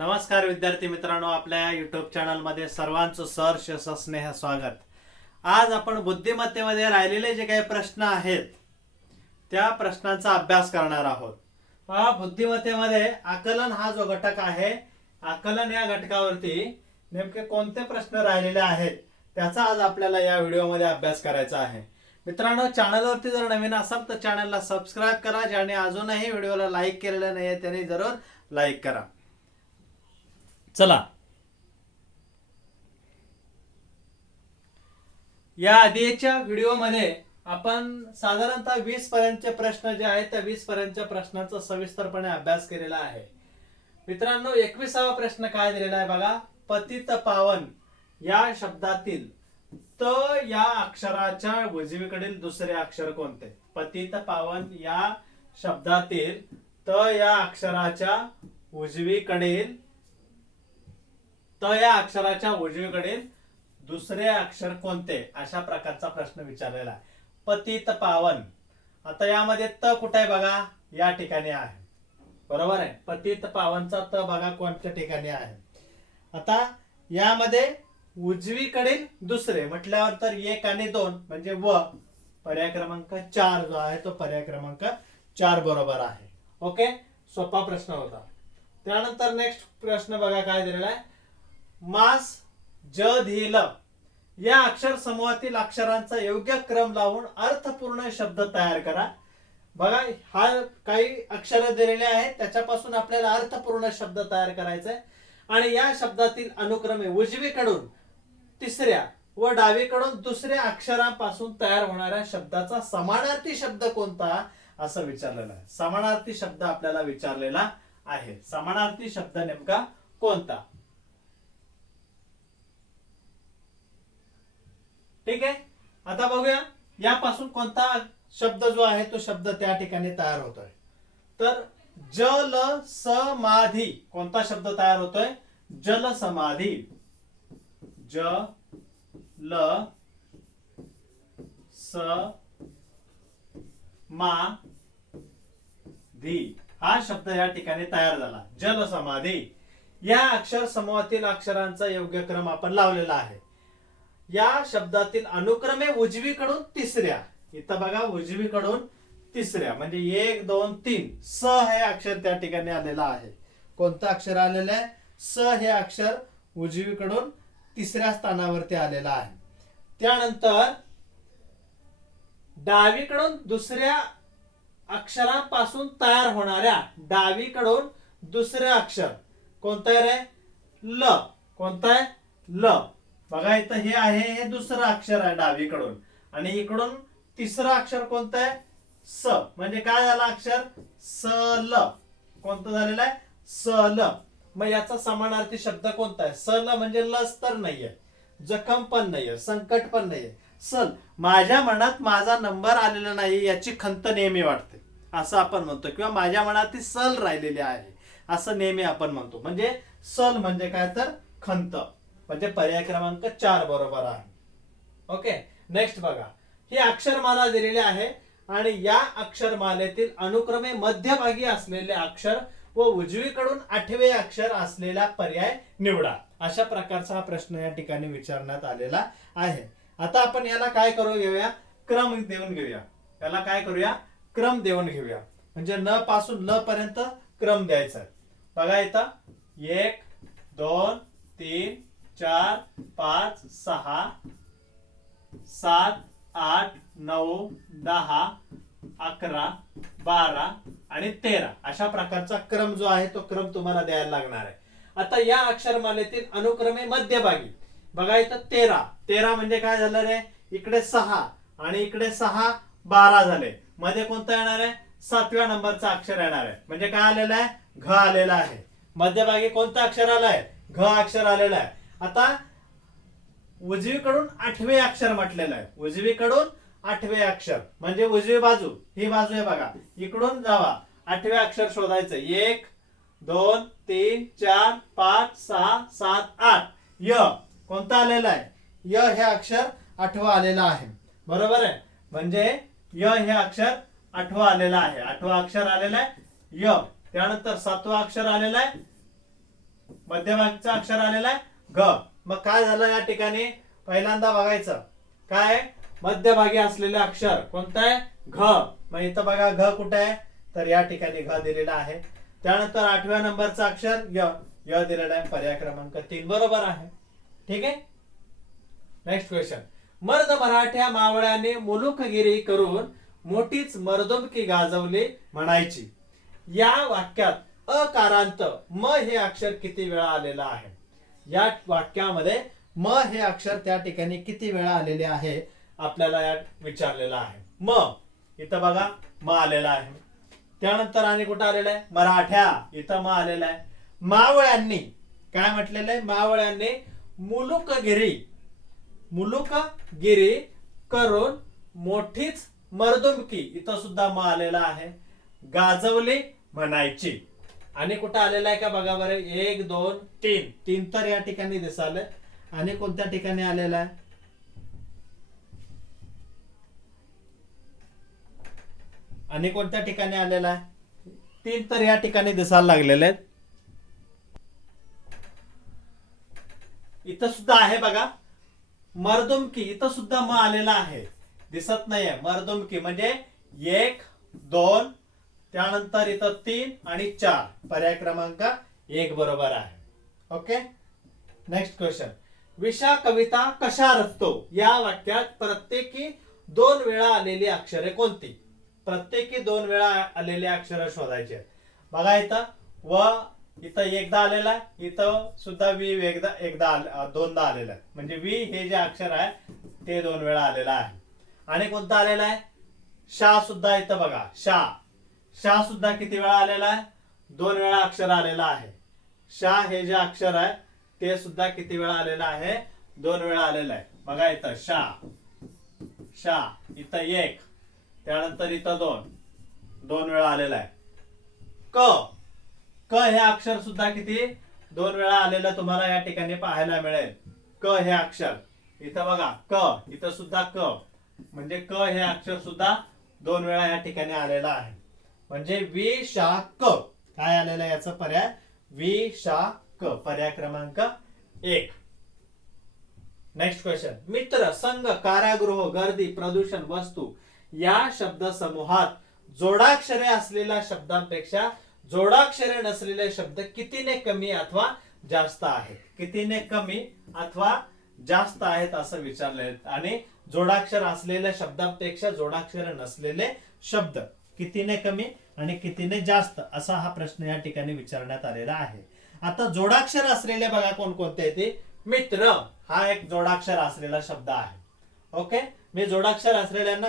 नमस्कार विद्यार्थी मित्रांनो, आपल्या युट्यूब चॅनल मध्ये सर्वांचं सहर्ष स्नेह स्वागत। आज आपण बुद्धिमत्तेमध्ये राहिलेले जे काही प्रश्न आहेत त्या प्रश्नांचा अभ्यास करणार आहोत। बुद्धिमत्तेमध्ये आकलन हा जो घटक आहे, आकलन या घटकावरती नेमके कोणते प्रश्न राहिलेले आहेत त्याचा आज आपल्याला या व्हिडिओमध्ये अभ्यास करायचा आहे। मित्रांनो, चॅनलवरती जर नवीन असाल तर चॅनलला सबस्क्राइब करा, ज्याने अजूनही व्हिडिओला लाईक केलेलं नाहीये त्याने जरूर लाईक करा। चला, या आधीच्या व्हिडिओमध्ये आपण साधारणतः 20 पर्यंतचे प्रश्न जे आहेत त्या 20 पर्यंतच्या प्रश्नांचा सविस्तरपणे अभ्यास केलेला आहे। मित्रांनो, 21वा प्रश्न काय दिलेला आहे बघा। पतित पावन या शब्दातील त या अक्षराच्या उजवीकडील दुसरे अक्षर कोणते? पतित पावन या शब्दातील त या अक्षराच्या उजवीकडील दुसरे अक्षर कोणते? अशा प्रकारचा प्रश्न विचारलेला आहे। पतित पावन, आता यामध्ये त कुठे आहे बघा, या ठिकाणी आहे, बरोबर आहे। पतित पावनचा त बघा कोणत्या ठिकाणी आहे। आता यामध्ये उजवीकडील दुसरे म्हटल्यावर तर 1 आणि 2 म्हणजे व पर्याय क्रमांक 4 जो आहे तो पर्याय क्रमांक 4 बरोबर आहे। ओके, सोपा प्रश्न होता। त्यानंतर नेक्स्ट प्रश्न बघा काय दिलेला आहे। मास ज धील या अक्षर समूहातील अक्षरांचा योग्य क्रम लावून अर्थपूर्ण शब्द तयार करा। बघा, हा काही अक्षर दिलेले आहेत त्याच्यापासून आपल्याला अर्थपूर्ण शब्द तयार करायचा आहे आणि या शब्दातील अनुक्रमे उजवीकडून तिसऱ्या व डावीकडून दुसऱ्या अक्षरांपासून तयार होणाऱ्या शब्दाचा समानार्थी शब्द कोणता असं विचारलेलं आहे। समानार्थी शब्द आपल्याला विचारलेला आहे। समानार्थी शब्द नेमका कोणता? ठीक आहे, आता बघूया यापासून कोणता शब्द जो आहे तो शब्द त्या ठिकाणी तयार होतोय। तर जल समाधी कोणता शब्द तयार होतोय? जल समाधी। जल समाधी हा शब्द या ठिकाणी तयार झाला। जल समाधी या अक्षर समूहातील अक्षरांचा योग्य क्रम आपण लावलेला आहे। या शब्दातील अनुक्रमे उजवीकडून तिसऱ्या, इथं बघा उजवीकडून तिसऱ्या म्हणजे 1 2 3 स हे अक्षर त्या ठिकाणी आलेलं आहे। कोणतं अक्षर आलेलं आहे? स हे अक्षर उजवीकडून तिसऱ्या स्थानावरती आलेलं आहे। त्यानंतर डावीकडून दुसऱ्या अक्षरांपासून तयार होणाऱ्या डावीकडून दुसरे अक्षर कोणतं आहे रे? ल। कोणतं आहे? ल। बघा इथं हे आहे, हे दुसरं अक्षर आहे डावीकडून आणि इकडून तिसरं अक्षर कोणतं आहे? स। म्हणजे काय झालं अक्षर? सल। कोणतं झालेलं आहे? सल। मग याचा समानार्थी शब्द कोणता आहे? सल म्हणजे लस तर नाहीये, जखम पण नाहीये, संकट पण नाहीये। सल, माझ्या मनात माझा नंबर आलेला नाही याची खंत नेहमी वाटते असं आपण म्हणतो, किंवा माझ्या मनात ती सल राहिलेली आहे असं नेहमी आपण म्हणतो। म्हणजे सल म्हणजे काय तर खंत, म्हणजे पर्याय क्रमांक 4 बरोबर आहे। ओके, नेक्स्ट बघा, ही अक्षरमाला दिलेली आहे आणि या अक्षरमालेतील अनुक्रमे मध्यभागी असलेले अक्षर व उजवीकडून 8वे अक्षर असलेला पर्याय निवडा। अशा प्रकारचा हा प्रश्न या ठिकाणी विचारण्यात आलेला आहे। आता आपण याला काय करू घेऊया? क्रम देऊन घेऊया। याला काय करूया? क्रम देऊन घेऊया, म्हणजे न पासून ल पर्यंत क्रम द्यायचा आहे। बघा इथं 1 2 3 4 5 6 7 8 9 10 11 12 आणि 13 अशा प्रकारचा क्रम जो आहे तो क्रम तुम्हाला द्यायला लागणार आहे। आता या अक्षरमालेतील अनुक्रमे मध्यभागी बघा इथं 13 म्हणजे काय झालं रे? इकडे 6 आणि इकडे 6 12 झाले। मध्ये कोणता येणार आहे? 7व्या नंबरचा अक्षर येणार आहे। म्हणजे काय आलेला आहे? घ आलेला आहे। मध्यभागी कोणता अक्षर आलाय? घ अक्षर आलेला आहे। आता उजवीकडून 8वे अक्षर म्हटलेलं आहे। उजवीकडून 8वे अक्षर म्हणजे उजवी बाजू, ही बाजू आहे बघा, इकडून जावा 8वे अक्षर शोधायचं। 1 2 3 4 5 6 7 8 य कोणता आलेला आहे? य हे अक्षर 8वं आलेलं आहे, बरोबर आहे। म्हणजे य हे अक्षर 8वं आलेलं आहे। 8वं अक्षर आलेलं आहे य। त्यानंतर 7वं अक्षर आलेलं आहे मध्यभागचं अक्षर आलेलं आहे घ. मग काय झालं या ठिकाणी पहिल्यांदा बघायचं काय मध्यभागी असलेले अक्षर कोणतं आहे घ. मग इथं बघा घ कुठे आहे तर या ठिकाणी घ दिलेला आहे. त्यानंतर 8व्या नंबरचं अक्षर य. य दिलेला आहे पर्याय क्रमांक 3 बरोबर आहे. ठीक आहे. Next question. मर्द मराठ्या मावळ्याने मुलुकगिरी करून मोठीच मर्दुमकी गाजवली म्हणायची. या वाक्यात अकारांत म हे अक्षर किती वेळा आलेलं आहे. या वाक्यामध्ये म हे अक्षर त्या ठिकाणी किती वेळा आलेले आहे आपल्याला या विचारलेलं आहे. म इथं बघा म आलेला आहे. त्यानंतर आणि कुठं आलेलं आहे मराठ्या इथं म आलेला आहे. मावळ्यांनी काय म्हटलेलं आहे मावळ्यांनी मुलुकगिरी करून मोठीच मर्दुमकी इथं सुद्धा म आलेला आहे. गाजवली म्हणायची आणि कुठं आलेला आहे का बघा बरं 1 2 3 3 तर या ठिकाणी दिसाले आणि कोणत्या ठिकाणी आलेला आहे आणि कोणत्या ठिकाणी आलेला आहे 3 तर या ठिकाणी दिसायला लागलेले आहेत. इथं सुद्धा आहे बघा मर्दुमकी इथं सुद्धा म आलेला आहे दिसत नाहीये. मर्दुमकी म्हणजे 1 2 त्यानंतर इथं 3 आणि 4 पर्याय क्रमांक 1 बरोबर आहे. ओके. Next question. विशा कविता कशा रचतो या वाक्यात प्रत्येकी 2 वेळा आलेली अक्षरे कोणती. प्रत्येकी 2 वेळा आलेली अक्षर शोधायचे. बघा इथं व इथं एकदा आलेला आहे इथं सुद्धा वी एकदा दोनदा आलेला आहे म्हणजे वी हे जे अक्षर आहे ते 2 वेळा आलेला आहे. आणि कोणता आलेला आहे शा सुद्धा इथं बघा शा सुद्धा किती वेळा आलेला आहे 2 वेळा अक्षर आलेला आहे. शा हे जे अक्षर आहे ते सुद्धा किती वेळा आलेलं आहे 2 वेळा आलेलं आहे. बघा इथं शा इथं 1 त्यानंतर इथं 2 वेळा आलेला आहे. क हे अक्षर सुद्धा किती 2 वेळा आलेलं तुम्हाला या ठिकाणी पाहायला मिळेल. क हे अक्षर इथं बघा क इथं सुद्धा क म्हणजे क हे अक्षर सुद्धा 2 वेळा या ठिकाणी आलेला आहे. म्हणजे वि शा क काय आलेलं आहे याचा पर्याय वि शा क पर्याय क्रमांक 1. Next question. मित्र संघ कारागृह गर्दी प्रदूषण वस्तू या शब्द समूहात जोडाक्षरे असलेल्या शब्दांपेक्षा जोडाक्षरे नसलेले शब्द कितीने कमी अथवा जास्त आहेत. कितीने कमी अथवा जास्त आहेत असं विचारले. आणि जोडाक्षर असलेल्या शब्दांपेक्षा जोडाक्षर नसलेले शब्द कितीने कमी आणि कितीने जास्त असा हा प्रश्न या ठिकाणी विचारण्यात आलेला आहे. आता जोडाक्षर असलेले बघा कोणकोणते आहे ते. मित्र हा एक जोडाक्षर असलेला शब्द आहे. ओके. मी जोडाक्षर असलेल्यांना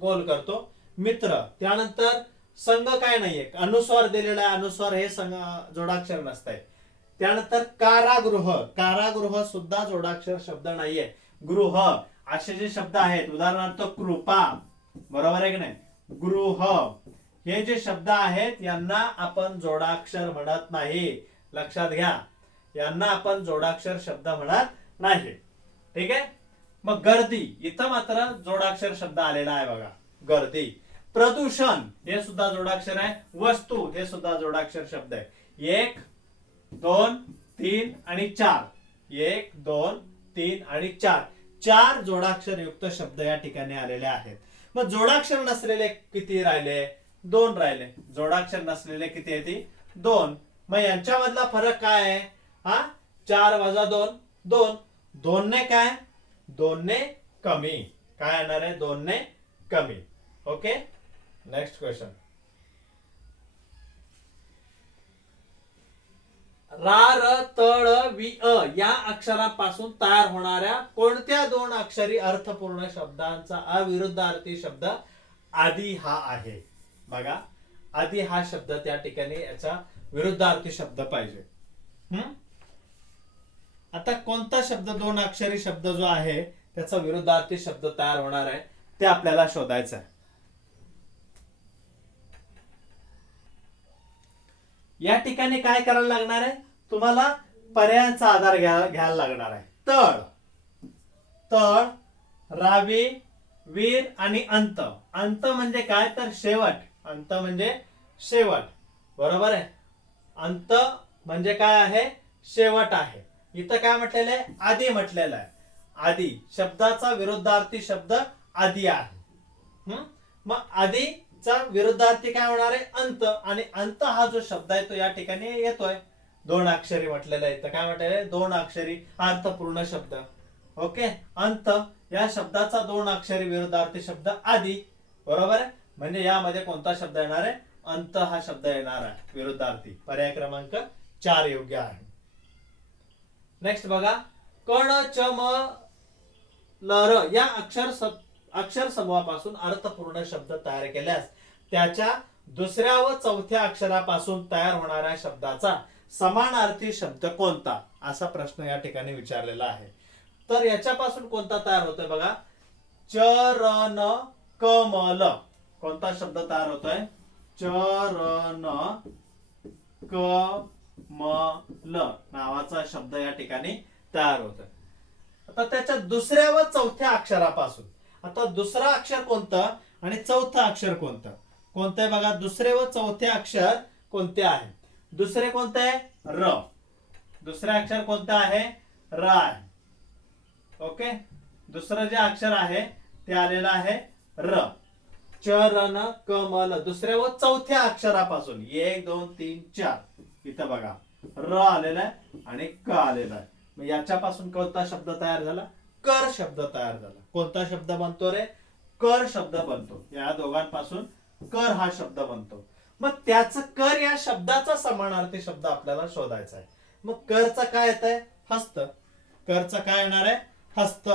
गोल करतो. मित्र त्यानंतर संघ काय नाहीये अनुस्वार दिलेला आहे. अनुस्वार हे जोडाक्षर नसतंय. त्यानंतर कारागृह सुद्धा जोडाक्षर शब्द नाहीये. गृह असे जे शब्द आहेत उदाहरणार्थ कृपा बरोबर आहे की नाही. गृह हे जे शब्द आहेत यांना आपण जोडाक्षर म्हणत नाही. लक्षात घ्या यांना आपण जोडाक्षर शब्द म्हणत नाही. ठीक आहे. मग गर्दी इथं मात्र जोडाक्षर शब्द आलेला आहे बघा गर्दी. प्रदूषण हे सुद्धा जोडाक्षर आहे. वस्तू हे सुद्धा जोडाक्षर शब्द आहे. 1 2 3 आणि 4 1 2 3 आणि 4 जोडाक्षर युक्त शब्द या ठिकाणी आलेले आहेत. मग जोडाक्षर नसलेले किती राहिले 2 राहिले. जोडाक्षर नसलेले किती आहे 2. मग यांच्यामधला फरक काय आहे 4 वजा 2 2 ने काय 2 ने कमी काय येणार आहे 2 ने कमी. ओके. Next question. रा र त ळ वि अ या अक्षरापासून तयार होणाऱ्या कोणत्या 2 अक्षरी अर्थपूर्ण शब्दांचा अविरुद्धार्थी शब्द आदी हा आहे. बघा आदी हा शब्द त्या ठिकाणी याचा विरुद्धार्थी शब्द पाहिजे. आता कोणता शब्द 2 अक्षरी शब्द जो आहे त्याचा विरुद्धार्थी शब्द तयार होणार आहे ते आपल्याला शोधायचं आहे. या ठिकाणी काय करायला लागणार आहे तुम्हाला पर्यायांचा आधार घ्यायला लागणार आहे. तळ रावी वीर आणि अंत. अंत म्हणजे काय तर शेवट. अंत म्हणजे शेवट बरोबर आहे. अंत म्हणजे काय आहे शेवट आहे. इथं काय म्हटलेलं आहे? आधी म्हटलेलं आहे. आधी शब्दाचा विरुद्धार्थी शब्द आधी आहे. मग आधीचा विरुद्धार्थी काय होणार आहे? अंत. आणि अंत हा जो शब्द आहे तो या ठिकाणी येतोय. 2 अक्षरी म्हटलेलं आहे. तर काय म्हटलेलं आहे? 2 अक्षरी अर्थपूर्ण शब्द. ओके. अंत या शब्दाचा 2 अक्षरी विरुद्धार्थी शब्द आधी. बरोबर आहे. म्हणजे यामध्ये कोणता शब्द येणार आहे? अंत हा शब्द येणार आहे विरुद्धार्थी. पर्याय क्रमांक 4 योग्य आहे. नेक्स्ट बघा, कण च म ल र या अक्षर समूहापासून अर्थपूर्ण शब्द तयार केल्यास त्याच्या दुसऱ्या व चौथ्या अक्षरापासून तयार होणाऱ्या शब्दाचा समानार्थी शब्द कोणता? असा प्रश्न या ठिकाणी विचारलेला आहे. तर याच्यापासून कोणता तयार होतोय बघा, च र न क म ल. कोणता शब्द तयार होतोय? च र न क म ल नावाचा शब्द या ठिकाणी तयार होतोय. आता त्याच्या दुसऱ्या व चौथ्या अक्षरापासून, आता दुसरा अक्षर कोणतं आणि चौथं अक्षर कोणतं? कोणतं आहे बघा, दुसरे व चौथे अक्षर कोणते आहे? दुसरे कोणते आहे? र. दुसरे अक्षर कोणतं आहे? र आहे. ओके. दुसरं जे अक्षर आहे ते आलेलं आहे र. च र न क म ल. दुसऱ्या व चौथ्या अक्षरापासून 1 2 3 4 इथं बघा र आलेला आहे आणि क आलेला आहे. मग याच्यापासून कोणता शब्द तयार झाला? कर शब्द तयार झाला. कोणता शब्द बनतो रे? कर शब्द बनतो. या दोघांपासून कर हा शब्द बनतो. मग त्याच कर या शब्दाचा समानार्थी शब्द आपल्याला शोधायचा आहे. मग करचा काय येत आहे? हस्त. करचा काय येणार आहे? हस्त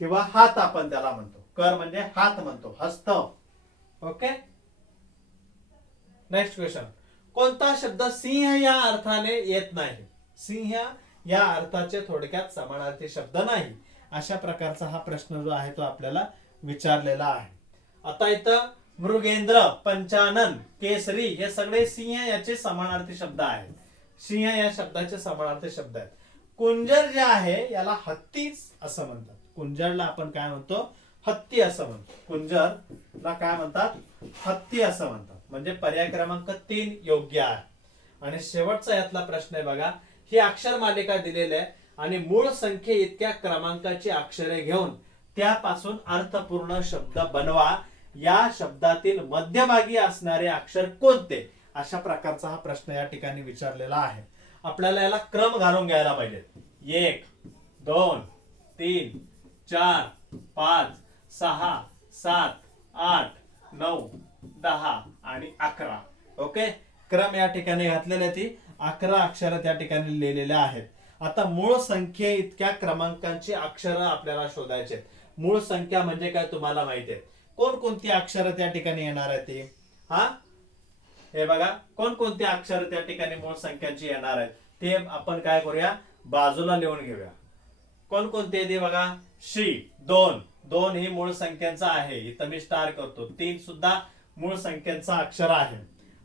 किंवा हात आपण त्याला म्हणतो. कर म्हणजे हात म्हणतो, हस्त. ओके. नेक्स्ट क्वेश्चन, कोणता शब्द सिंह या अर्थाने येत नाही? सिंह या अर्थाचे थोडक्यात समानार्थी शब्द नाही. अशा प्रकारचा हा प्रश्न जो आहे तो आपल्याला विचारलेला आहे. आता इथं मृगेंद्र, पंचानन, केसरी हे सगळे सिंह याचे समानार्थी शब्द आहेत. सिंह या शब्दाचे समानार्थी शब्द आहेत. कुंजर जे आहे याला हत्तीच असं म्हणतात. कुंजरला आपण काय म्हणतो? हत्ती असं म्हणतो. कुंजरला काय म्हणतात? हत्ती असं म्हणतात. म्हणजे पर्याय क्रमांक 3 योग्य आहे. आणि शेवटचा यातला प्रश्न आहे बघा, ही अक्षर मालिका दिलेली आहे आणि मूळ संख्ये इतक्या क्रमांकाची अक्षरे घेऊन त्यापासून अर्थपूर्ण शब्द बनवा. या शब्दातील मध्यभागी असणारे अक्षर कोणते? अशा प्रकारचा हा प्रश्न या ठिकाणी विचारलेला आहे. आपल्याला याला क्रम घालून घ्यायला पाहिजे. 1 2 3 4 5 6 7 8 9 10 आणि 11. ओके. क्रम या ठिकाणी घातलेले ती 11 अक्षर त्या ठिकाणी लिहिलेले आहेत. आता मूळ संख्ये इतक्या क्रमांकांची अक्षरं आपल्याला शोधायचे. मूळ संख्या म्हणजे काय तुम्हाला माहिती आहे. कोणकोणती अक्षरं त्या ठिकाणी येणार आहे ती? हे बघा, कोणकोणती अक्षरं त्या ठिकाणी मूळ संख्यांची येणार आहेत ते आपण काय करूया, बाजूला लिहून घेऊया. कोणकोणते ते बघा, शी 2 2 ही मूळ संख्यांचा आहे. इथं मी स्टार करतो. 3 सुद्धा मूळ संख्यांचा अक्षर आहे.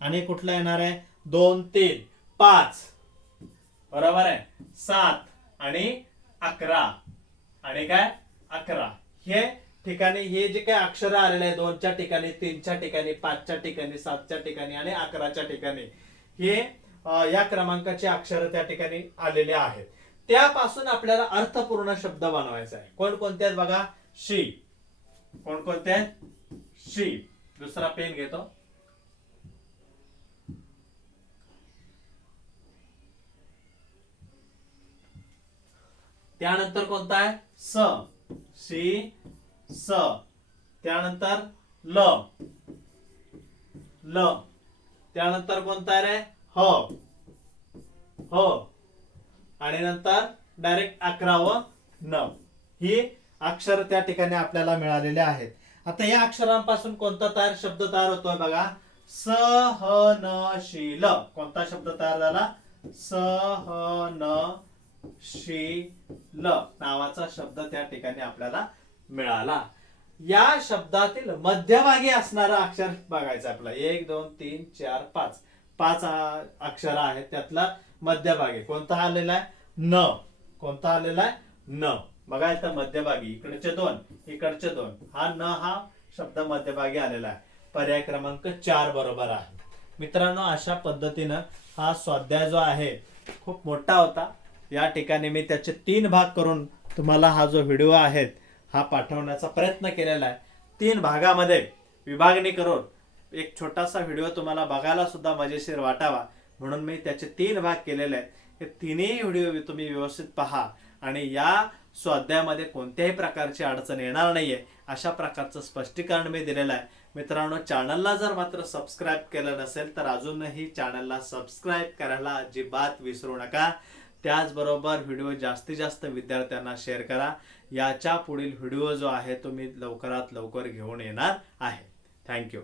आणि कुठला येणार आहे? 2 3 5 बरोबर आहे. 7 आणि 11 आणि काय 11 हे ठिकाणी हे जे काही अक्षर आलेले आहे 2च्या ठिकाणी, 3च्या ठिकाणी, 5च्या ठिकाणी, 7च्या ठिकाणी आणि 11च्या ठिकाणी हे या क्रमांकाचे अक्षर त्या ठिकाणी आलेले आहेत. त्यापासून आपल्याला अर्थपूर्ण शब्द बनवायचा आहे. कोणकोणते आहेत बघा, शी. कोणकोणते आहेत? शी. दुसरा पेन घेतो. त्यानंतर कोणता आहे? स. शी स. त्यानंतर ल. ल. त्यानंतर कोणता आहे रे? ह. ह. आणि नंतर डायरेक्ट 11 व 9 ही अक्षर त्या ठिकाणी आपल्याला मिळालेले आहेत. आता या अक्षरांपासून कोणता शब्द तयार होतोय बघा, सहनशील. कोणता शब्द तयार झाला? सहनशील नावाचा शब्द त्या ठिकाणी आपल्याला मिळाला. या शब्दातील मध्यभागी असणारा अक्षर बघायचं आपल्याला. 1 2 3 4 5 5 अक्षर आहेत. त्यातला मध्यभागी कोणता आलेला आहे? न. कोणता आलेला आहे? न. बघा इथं मध्यभागी इकडचे 2 इकडचे 2 हा न हा शब्द मध्यभागी आलेला आहे. पर्याय क्रमांक 4 बरोबर आहे. मित्रांनो, अशा पद्धतीनं हा स्वाध्याय जो आहे खूप मोठा होता. या ठिकाणी मी त्याचे 3 भाग करून तुम्हाला हा जो व्हिडिओ आहे हा पाठवण्याचा प्रयत्न केलेला आहे. 3 भागामध्ये विभागणी करून एक छोटासा व्हिडिओ तुम्हाला बघायला सुद्धा मजेशीर वाटावा म्हणून मी त्याचे 3 भाग केलेले आहेत. हे तिन्ही व्हिडिओ तुम्ही व्यवस्थित पहा आणि या स्वाध्यायामध्ये कोणत्याही प्रकारची अडचण येणार नाहीये अशा प्रकारचं स्पष्टीकरण मी दिलेलं आहे. मित्रांनो, चॅनलला जर मात्र सबस्क्राईब केलं नसेल तर अजूनही चॅनलला सबस्क्राईब करायला अजिबात विसरू नका. त्याचबरोबर व्हिडिओ जास्तीत जास्त विद्यार्थ्यांना शेअर करा. याच्या पुढील व्हिडिओ जो आहे तो मी लवकरात लवकर घेऊन येणार आहे. थँक्यू.